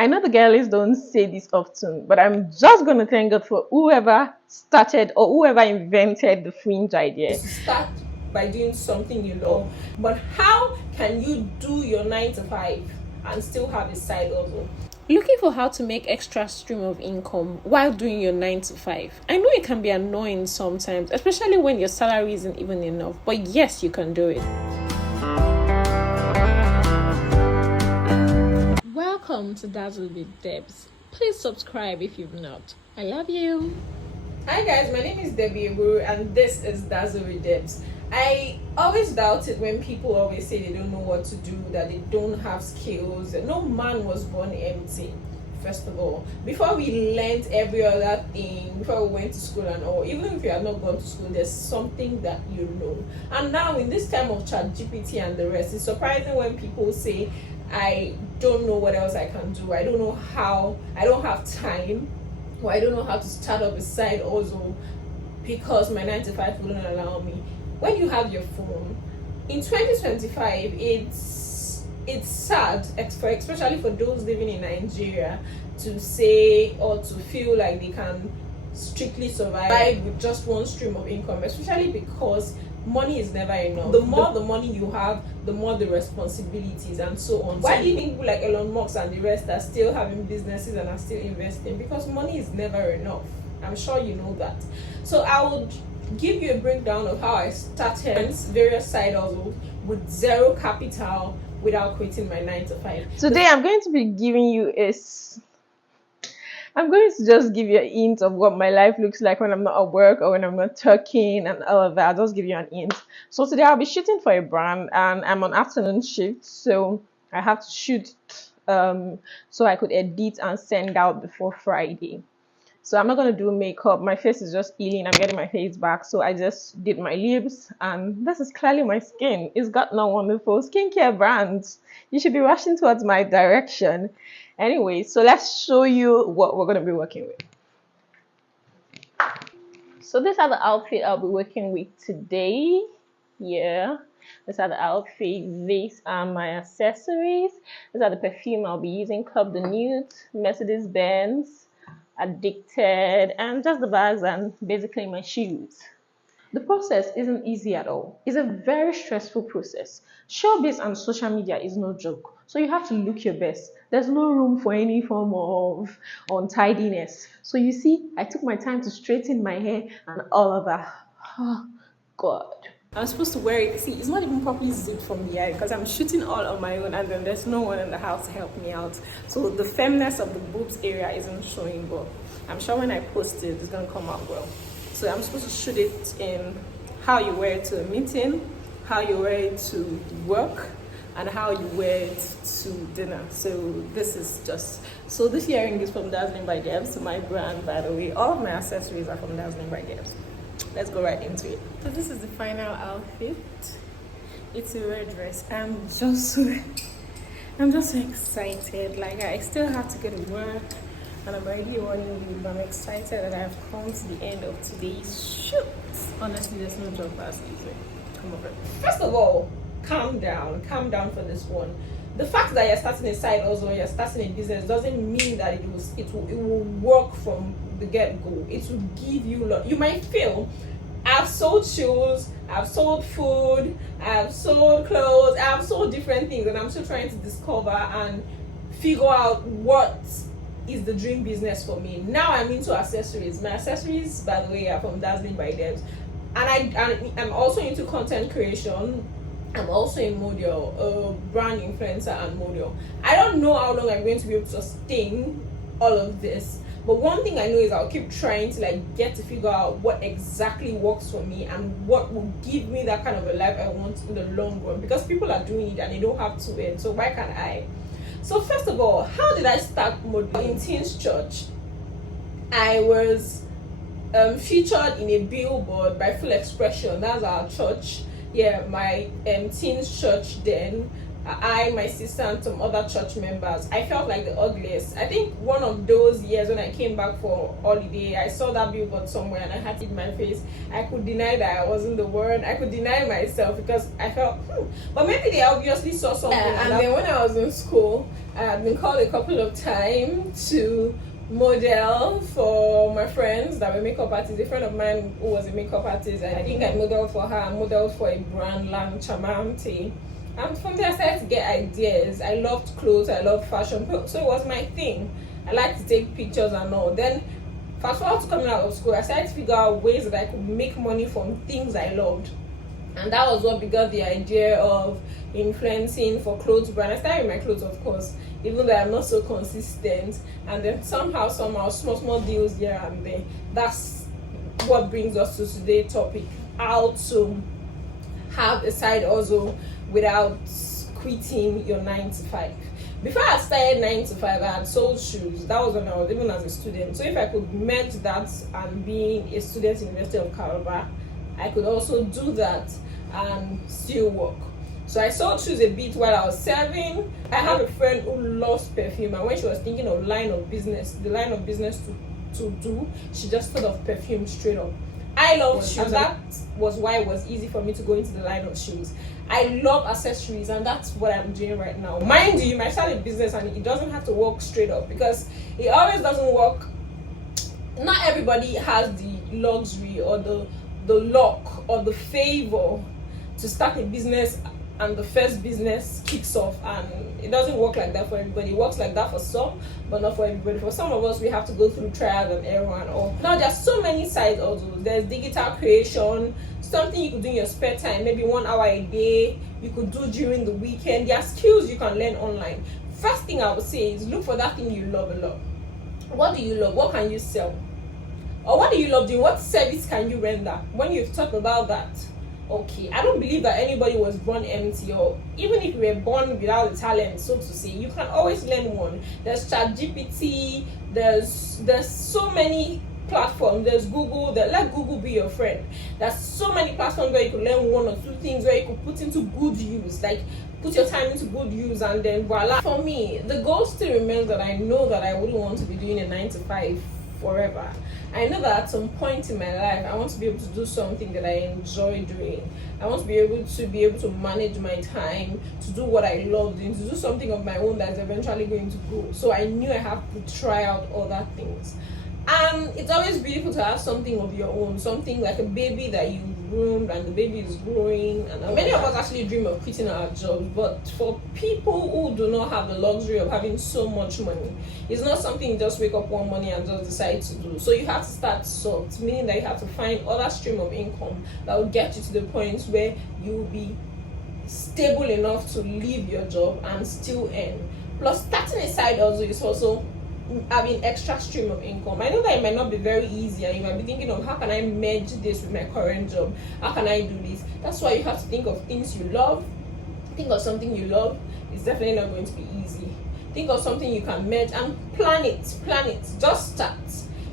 I know the girlies don't say this often, but I'm just gonna thank God for whoever started or whoever invented the fringe idea. Is to start by doing something you love. But how can you do your 9 to 5 and still have a side hustle? Looking for how to make extra stream of income while doing your 9 to 5. I know it can be annoying sometimes, especially when your salary isn't even enough, but yes, you can do it. Welcome to Dazzle with Debs. Please subscribe if you've not. I love you. Hi guys, my name is Debbie Eburu and this is Dazzle with Debs. I always doubt it when people always say they don't know what to do, that they don't have skills. No man was born empty, first of all. Before we learned every other thing, before we went to school and all, even if you have not gone to school, there's something that you know. And now in this time of ChatGPT and the rest, it's surprising when people say, I don't know what else I can do. I don't know how, I don't have time, or I don't know how to start up a side also because my 9 to 5 wouldn't allow me. When you have your phone in 2025, it's sad, especially for those living in Nigeria, to say or to feel like they can strictly survive with just one stream of income, especially because money is never enough. The more the money you have, the more the responsibilities and so on. Why do you think people like Elon Musk and the rest are still having businesses and are still investing? Because money is never enough. I'm sure you know that. So I would give you a breakdown of how I started various side hustles with zero capital without quitting my 9 to 5. Today I'm going to be giving you I'm going to just give you a hint of what my life looks like when I'm not at work or when I'm not talking and all of that. I'll just give you an hint. So today I'll be shooting for a brand and I'm on afternoon shift, so I have to shoot so I could edit and send out before Friday. So I'm not going to do makeup. My face is just healing. I'm getting my face back. So I just did my lips and this is clearly my skin. It's got no wonderful skincare brands. You should be rushing towards my direction. Anyway, so let's show you what we're going to be working with. So these are the outfit I'll be working with today. Yeah, these are the outfit. These are my accessories. These are the perfume I'll be using. Club de Nude, Mercedes Benz, Addicted, and just the bags and basically my shoes. The process isn't easy at all. It's a very stressful process. Showbiz and social media is no joke. So you have to look your best. There's no room for any form of untidiness. So you see, I took my time to straighten my hair and all of that. Oh, God. I'm supposed to wear it. See, it's not even properly zipped from the eye because I'm shooting all on my own and then there's no one in the house to help me out. So the firmness of the boobs area isn't showing, but I'm sure when I post it, it's going to come out well. So I'm supposed to shoot it in how you wear it to a meeting, how you wear it to work, and how you wear it to dinner. So this is just, so this earring is from Dazzling by Debs, my brand, by the way. All of my accessories are from Dazzling by Debs. Let's go right into it. So this is the final outfit. It's a red dress. I'm just so excited. Like I still have to go to work and I'm already running you, but I'm excited that I've come to the end of today's shoot. Honestly, there's no job as easy. Come over. First of all, calm down for this one. The fact that you're starting a side hustle, you're starting a business doesn't mean that it will work from the get-go. It will give you you might feel, I've sold shoes, I've sold food, I've sold clothes, I've sold different things, and I'm still trying to discover and figure out what is the dream business for me. Now I'm into accessories. My accessories, by the way, are from Dazzling by Debs, and I'm also into content creation. I'm also a model, a brand influencer and model. I don't know how long I'm going to be able to sustain all of this, but one thing I know is I'll keep trying to get to figure out what exactly works for me and what will give me that kind of a life I want in the long run, because people are doing it and they don't have to end, so why can't I? So first of all, how did I start modeling? In Teens Church, I was featured in a billboard by Full Expression. That's our church. Yeah, my Teens Church then. My sister, and some other church members. I felt like the ugliest. I think one of those years when I came back for holiday, I saw that billboard somewhere and I had it in my face. I could deny that I wasn't the one. I could deny myself because I felt, but maybe they obviously saw something. And then when I was in school, I had been called a couple of times to model for my friends that were makeup artists. A friend of mine who was a makeup artist, I think I modeled for her. I modeled for a brand, Lang Chamamte. And from there, I started to get ideas. I loved clothes, I loved fashion, so it was my thing. I liked to take pictures and all. Then, fast forward to coming out of school, I started to figure out ways that I could make money from things I loved. And that was what begot the idea of influencing for clothes brand. I started with my clothes, of course, even though I'm not so consistent. And then somehow, small deals here and there. That's what brings us to today's topic: how to have a side hustle without quitting your 9 to 5. Before I started 9 to 5, I had sold shoes. That was when I was even as a student. So if I could merge that and being a student in University of Calabar, I could also do that and still work. So I sold shoes a bit while I was serving. I had a friend who loves perfume, and when she was thinking of the line of business to do, she just thought of perfume straight up. I love shoes, and that was why it was easy for me to go into the line of shoes. I love accessories, and that's what I'm doing right now. Mind you, you might start a business and it doesn't have to work straight up, because it always doesn't work. Not everybody has the luxury or the luck or the favor to start a business and the first business kicks off, and it doesn't work like that for everybody. It works like that for some, but not for everybody. For some of us, we have to go through trials and error and all. Now, there's so many sides also. There's digital creation, something you could do in your spare time, maybe 1 hour a day, you could do during the weekend. There are skills you can learn online. First thing I would say is look for that thing you love a lot. What do you love? What can you sell? Or what do you love doing? What service can you render? When you've thought about that, okay, I don't believe that anybody was born empty, or even if you were born without the talent, so to say, you can always learn one. There's ChatGPT, there's so many platforms, there's Google, let Google be your friend. There's so many platforms where you could learn 1 or 2 things where you could put into good use, like put your time into good use, and then voila. For me, the goal still remains that I know that I wouldn't want to be doing a 9 to 5 forever. I know that at some point in my life, I want to be able to do something that I enjoy doing. I want to be able to manage my time, to do what I love doing, to do something of my own that's eventually going to grow. So I knew I have to try out other things. And it's always beautiful to have something of your own, something like a baby that you groomed and the baby is growing. And many of us actually dream of quitting our jobs, but for people who do not have the luxury of having so much money, it's not something you just wake up one morning and just decide to do. So you have to start soft, meaning that you have to find other stream of income that will get you to the point where you will be stable enough to leave your job and still earn. Plus, starting a side hustle is also having extra stream of income. I know that it might not be very easy, and you might be thinking of how can I merge this with my current job? How can I do this? That's why you have to think of things you love. Think of something you love. It's definitely not going to be easy. Think of something you can merge and plan it. Just start.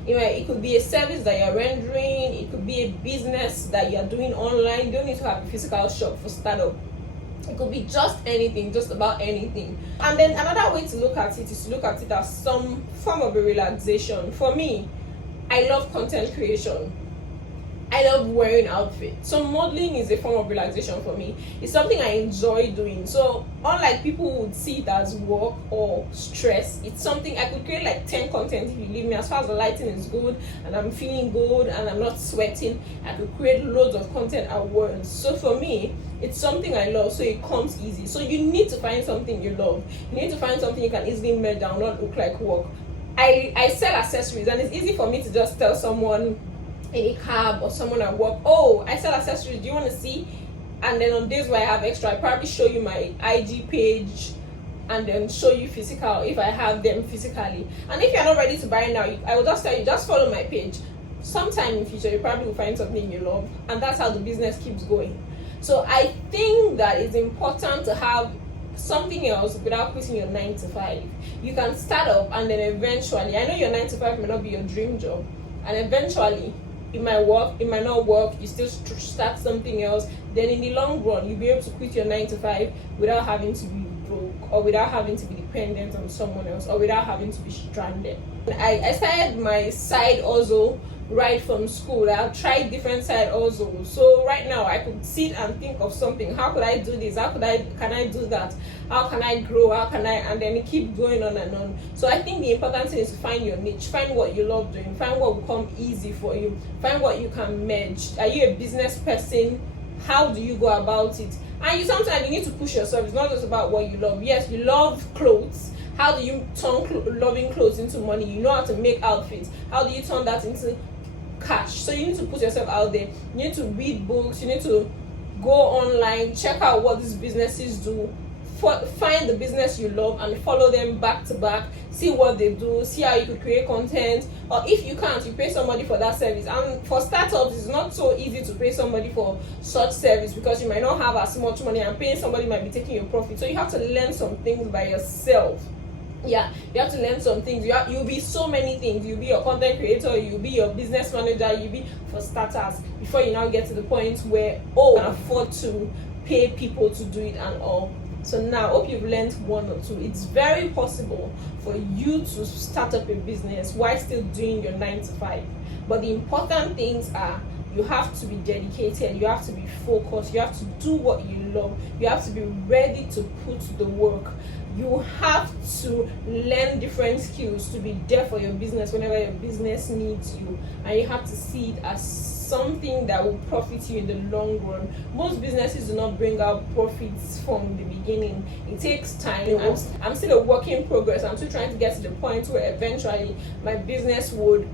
It could be a service that you're rendering. It could be a business that you're doing online. You don't need to have a physical shop for startup. It could be just anything, just about anything. And then another way to look at it is to look at it as some form of a relaxation. For me, I love content creation. I love wearing outfits. So modeling is a form of relaxation for me. It's something I enjoy doing. So unlike people who would see it as work or stress, it's something I could create like 10 content if you leave me. As far as the lighting is good and I'm feeling good and I'm not sweating, I could create loads of content at once. So for me, it's something I love, so it comes easy. So you need to find something you love. You need to find something you can easily merge and not look like work. I sell accessories, and it's easy for me to just tell someone in a cab or someone at work, oh, I sell accessories, do you want to see? And then on days where I have extra, I probably show you my IG page and then show you physical if I have them physically. And if you're not ready to buy now, I will just tell you, just follow my page. Sometime in future, you probably will find something you love, and that's how the business keeps going. So I think that it's important to have something else without quitting your 9 to 5. You can start up, and then eventually, I know your 9 to 5 may not be your dream job, and eventually it might work, it might not work, you still start something else. Then in the long run, you'll be able to quit your 9 to 5 without having to be broke, or without having to be dependent on someone else, or without having to be stranded. I started my side hustle right from school. I've tried different side hustles. So right now I could sit and think of something. How could I do this? Can I do that? How can I grow? And then keep going on and on. So I think the important thing is to find your niche, find what you love doing, find what will come easy for you, find what you can merge. Are you a business person? How do you go about it? And sometimes you need to push yourself. It's not just about what you love. Yes, you love clothes. How do you turn loving clothes into money? You know how to make outfits. How do you turn that into cash? So you need to put yourself out there. You need to read books. You need to go online, check out what these businesses do, find the business you love and follow them back to back, see what they do, see how you could create content, or if you can't, you pay somebody for that service. And for startups, it's not so easy to pay somebody for such service because you might not have as much money, and paying somebody might be taking your profit. So you have to learn some things by yourself. Yeah, you have to learn some things. You'll be so many things. You'll be your content creator, you'll be your business manager, you'll be for starters, before you now get to the point where you can afford to pay people to do it and all. So now, hope you've learned one or two. It's very possible for you to start up a business while still doing your 9 to 5. But the important things are, you have to be dedicated, you have to be focused, you have to do what you love, you have to be ready to put the work. You have to learn different skills to be there for your business whenever your business needs you, and you have to see it as something that will profit you in the long run. Most businesses do not bring out profits from the beginning. It takes time. I'm still a work in progress. I'm still trying to get to the point where eventually my business would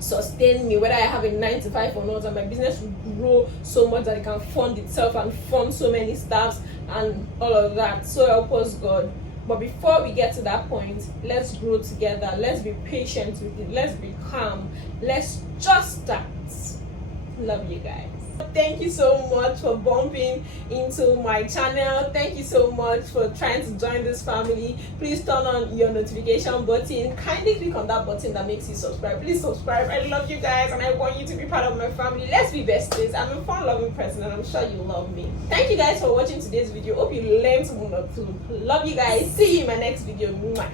sustain me, whether I have a 9 to 5 or not, and my business will grow so much that it can fund itself and fund so many staffs and all of that. So help us God. But before we get to that point, let's grow together. Let's be patient with it. Let's be calm. Let's just start. Love you guys. Thank you so much for bumping into my channel. Thank you so much for trying to join this family. Please turn on your notification button. Kindly click on that button that makes you subscribe. Please subscribe. I love you guys and I want you to be part of my family. Let's be besties. I'm a fun-loving person and I'm sure you love me. Thank you guys for watching today's video. Hope you learned one or two. Love you guys. See you in my next video. Mwah.